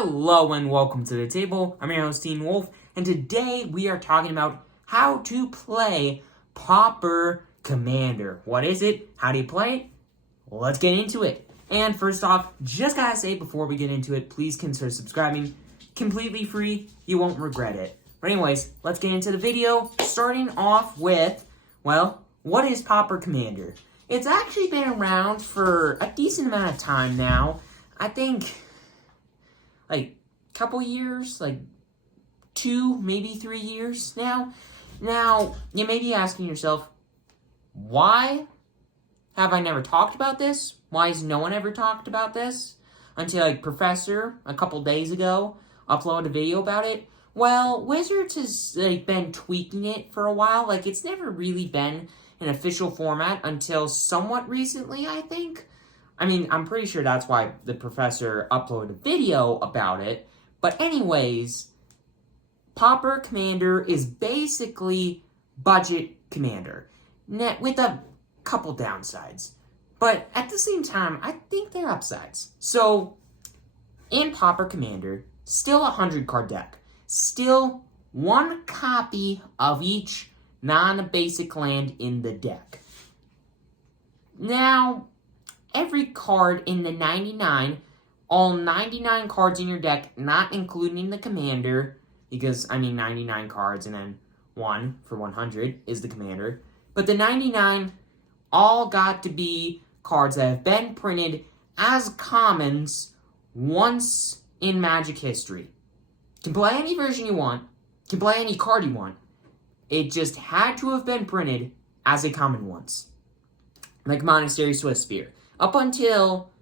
Hello and welcome to the table. I'm your host, Teen Wolf, and today we are talking about how to play Pauper Commander. What is it? How do you play it? Let's get into it. And first off, just gotta say before we get into it, please consider subscribing. Completely free, you won't regret it. But anyways, let's get into the video, starting off with, well, what is Pauper Commander? It's actually been around for a decent amount of time now. I think like a couple years, like 2, maybe 3 years now. Now, you may be asking yourself, why have I never talked about this? Why has no one ever talked about this? Until like Professor, a couple days ago, uploaded a video about it. Well, Wizards has been tweaking it for a while. Like, it's never really been an official format until somewhat recently, I think. I mean, I'm pretty sure that's why the Professor uploaded a video about it. But anyways, Pauper Commander is basically budget Commander, with a couple downsides. But at the same time, I think they're upsides. So, in Pauper Commander, still a 100-card deck. Still one copy of each non-basic land in the deck. Now, every card in the 99, all 99 cards in your deck, not including the commander, because, 99 cards and then 1 for 100 is the commander, but the 99 all got to be cards that have been printed as commons once in Magic history. You can play any version you want, you can play any card you want, it just had to have been printed as a common once. Like Monastery Swift Spear. Up until,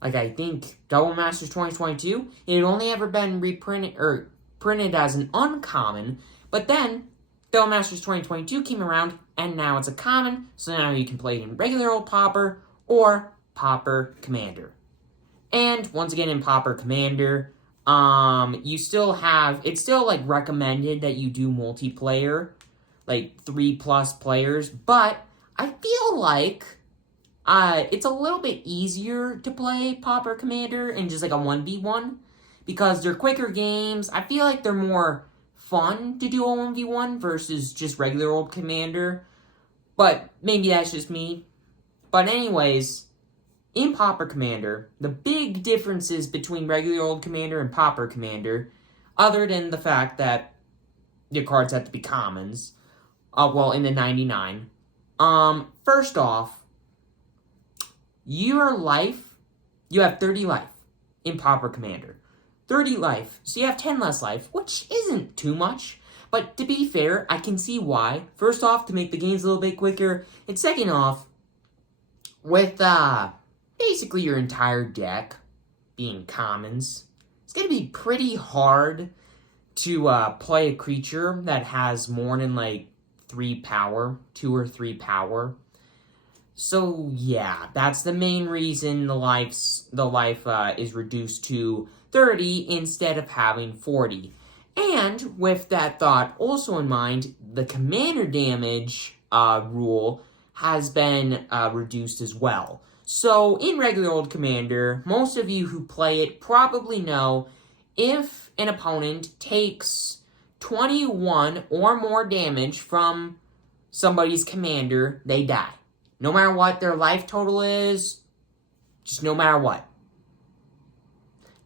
I think, Double Masters 2022, it had only ever been reprinted, or printed as an uncommon, but then Double Masters 2022 came around, and now it's a common, so now you can play it in regular old Pauper, or Pauper Commander. And, once again, in Pauper Commander, it's still, recommended that you do multiplayer, 3+ players, but I feel like it's a little bit easier to play Pauper Commander in just a 1v1 because they're quicker games. I feel like they're more fun to do a 1v1 versus just regular old Commander, but maybe that's just me. But anyways, in Pauper Commander, the big differences between regular old Commander and Pauper Commander, other than the fact that your cards have to be commons, in the 99, first off, you have 30 life in Pauper Commander. 30 life, so you have 10 less life, which isn't too much. But to be fair, I can see why. First off, to make the games a little bit quicker. And second off, with basically your entire deck being commons, it's going to be pretty hard to play a creature that has more than 3 power, 2 or 3 power. So yeah, that's the main reason the life is reduced to 30 instead of having 40. And with that thought also in mind, the commander damage rule has been reduced as well. So in regular old Commander, most of you who play it probably know if an opponent takes 21 or more damage from somebody's commander, they die. No matter what their life total is, just no matter what.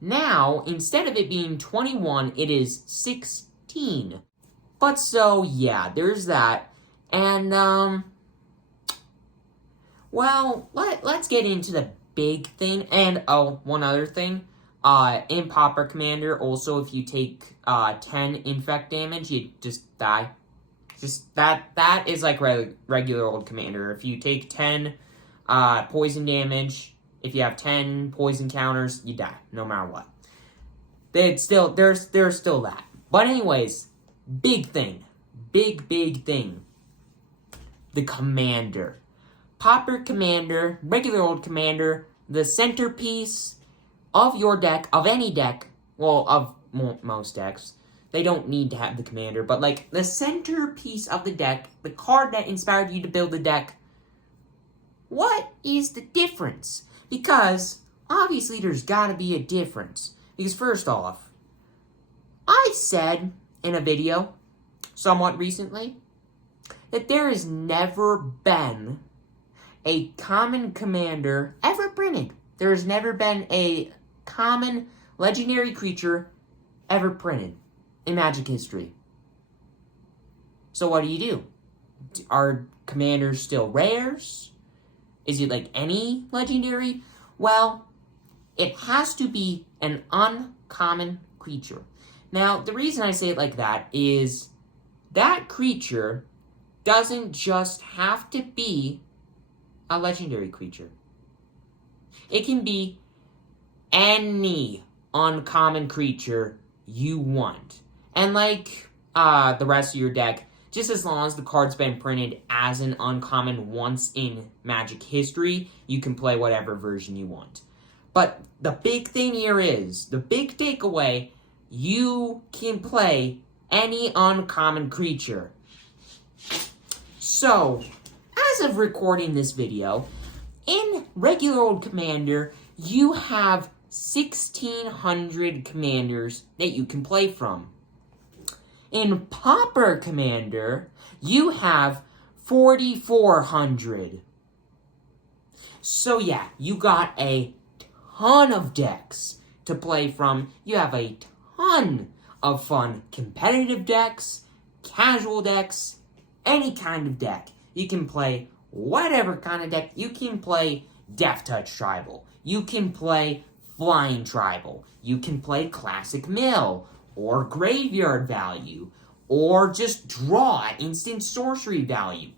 Now, instead of it being 21, it is 16. But so, yeah, there's that. And, well, let's get into the big thing. And, one other thing. In Pauper Commander, also, if you take 10 infect damage, you just die. Just that is like regular old Commander. If you take 10 poison damage, if you have 10 poison counters, you die, no matter what. There's still that. But anyways, big thing. Big thing. The Commander. Pauper Commander, regular old Commander, the centerpiece of your deck, of any deck, well, of most decks. They don't need to have the commander, but the centerpiece of the deck, the card that inspired you to build the deck, what is the difference? Because obviously there's gotta be a difference Because first off, I said in a video somewhat recently that there has never been a common commander ever printed. There has never been a common legendary creature ever printed in Magic history. So what do? Are commanders still rares? Is it like any legendary? Well, it has to be an uncommon creature. Now, the reason I say it like that is that creature doesn't just have to be a legendary creature. It can be any uncommon creature you want. And like the rest of your deck, just as long as the card's been printed as an uncommon once in Magic history, you can play whatever version you want. But the big thing here is, the big takeaway, you can play any uncommon creature. So, as of recording this video, in regular old Commander, you have 1,600 commanders that you can play from. In Pauper Commander, you have 4,400. So yeah, you got a ton of decks to play from. You have a ton of fun competitive decks, casual decks, any kind of deck. You can play whatever kind of deck. You can play Death Touch Tribal. You can play Flying Tribal. You can play Classic Mill, or Graveyard Value, or just draw at instant sorcery value.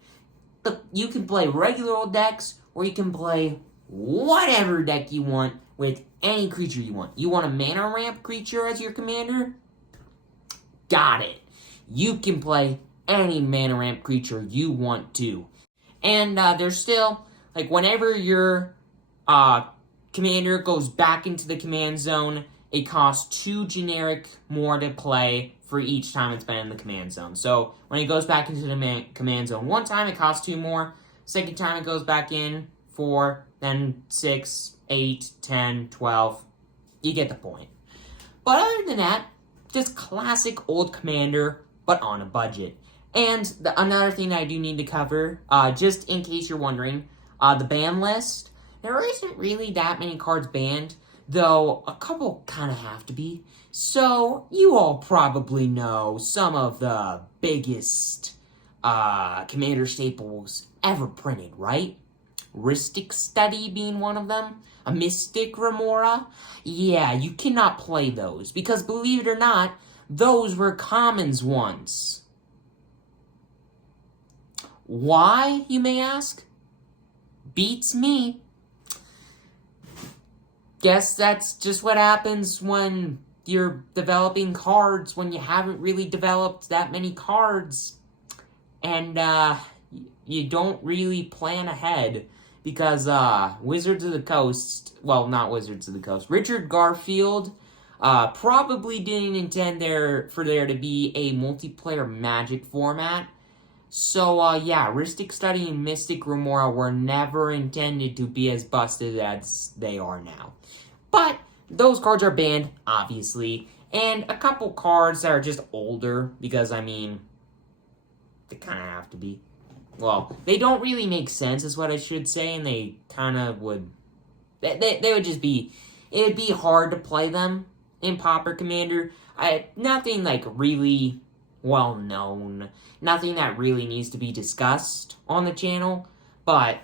You can play regular old decks, or you can play whatever deck you want with any creature you want. You want a mana ramp creature as your commander? Got it. You can play any mana ramp creature you want to. And there's still, like, whenever your commander goes back into the command zone, it costs 2 generic more to play for each time it's been in the command zone. So when it goes back into the command zone one time, it costs 2 more. Second time it goes back in, 4, then 6, 8, 10, 12. You get the point. But other than that, just classic old commander, but on a budget. And another thing that I do need to cover, just in case you're wondering, the ban list. There isn't really that many cards banned, though a couple kind of have to be. So, you all probably know some of the biggest commander staples ever printed, right? Rhystic Study being one of them. A Mystic Remora. Yeah, you cannot play those, because believe it or not, those were commons once. Why, you may ask? Beats me. Guess that's just what happens when you're developing cards, when you haven't really developed that many cards. And, you don't really plan ahead. Because, Wizards of the Coast, well, not Wizards of the Coast, Richard Garfield, probably didn't intend for there to be a multiplayer Magic format. So, yeah, Rhystic Study and Mystic Remora were never intended to be as busted as they are now. But those cards are banned, obviously, and a couple cards that are just older, because, I mean, they kind of have to be. Well, they don't really make sense, is what I should say, and they kind of would... They would just be... It would be hard to play them in Pauper Commander. Nothing, like, really well-known. Nothing that really needs to be discussed on the channel. But,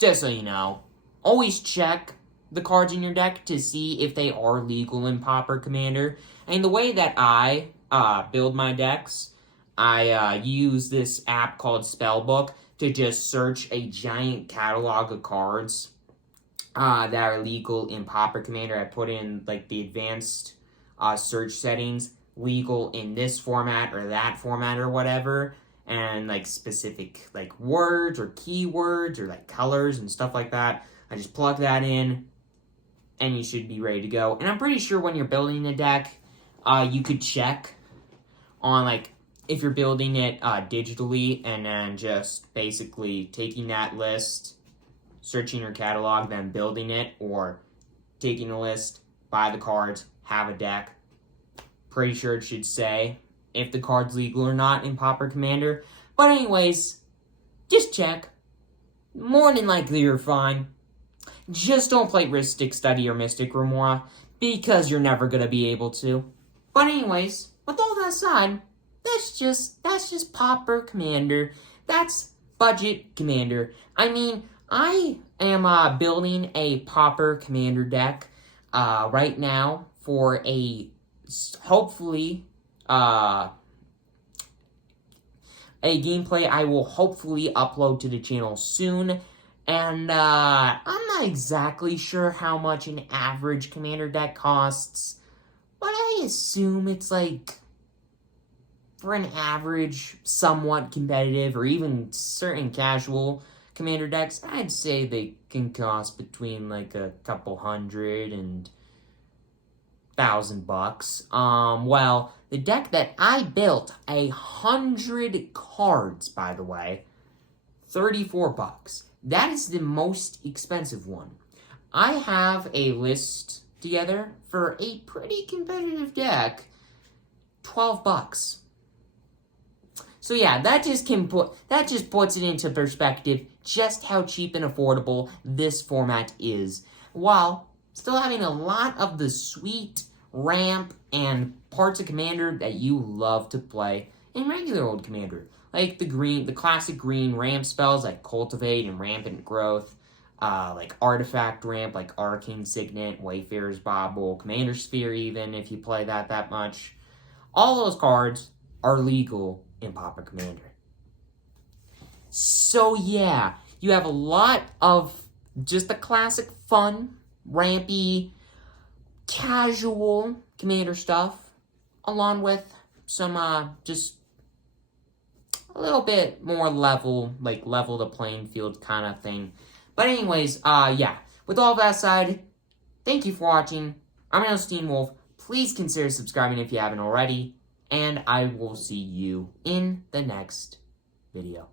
just so you know, always check the cards in your deck to see if they are legal in Pauper Commander. And the way that I build my decks... I use this app called Spellbook to just search a giant catalog of cards that are legal in Pauper Commander. I put in, like, the advanced search settings, legal in this format or that format or whatever, and, like, specific, like, words or keywords or, like, colors and stuff like that. I just plug that in, and you should be ready to go. And I'm pretty sure when you're building a deck, you could check on, like, if you're building it digitally, and then just basically taking that list, searching your catalog, then building it, or taking a list, buy the cards, have a deck. Pretty sure it should say if the card's legal or not in Pauper Commander. But anyways, just check. More than likely you're fine. Just don't play Rhystic Study or Mystic Remora, because you're never going to be able to. But anyways, with all that aside, that's just Pauper Commander. That's budget Commander. I mean, I am building a Pauper Commander deck right now for a, hopefully, a gameplay I will hopefully upload to the channel soon. And I'm not exactly sure how much an average Commander deck costs, but I assume it's like, for an average, somewhat competitive, or even certain casual Commander decks, I'd say they can cost between like a couple $100 and $1,000. Well, the deck that I built, 100 cards, by the way, $34. That is the most expensive one. I have a list together for a pretty competitive deck, $12. So yeah, that just puts it into perspective just how cheap and affordable this format is, while still having a lot of the sweet ramp and parts of Commander that you love to play in regular old Commander. Like the classic green ramp spells like Cultivate and Rampant Growth, like Artifact Ramp, like Arcane Signet, Wayfarer's Bauble, Commander Sphere even, if you play that much. All those cards are legal in Pauper Commander. So yeah, you have a lot of just the classic fun, rampy, casual Commander stuff, along with some just a little bit more level the playing field kind of thing. But anyways, yeah, with all that aside, thank you for watching. I'm Steen Wolf. Please consider subscribing if you haven't already, and I will see you in the next video.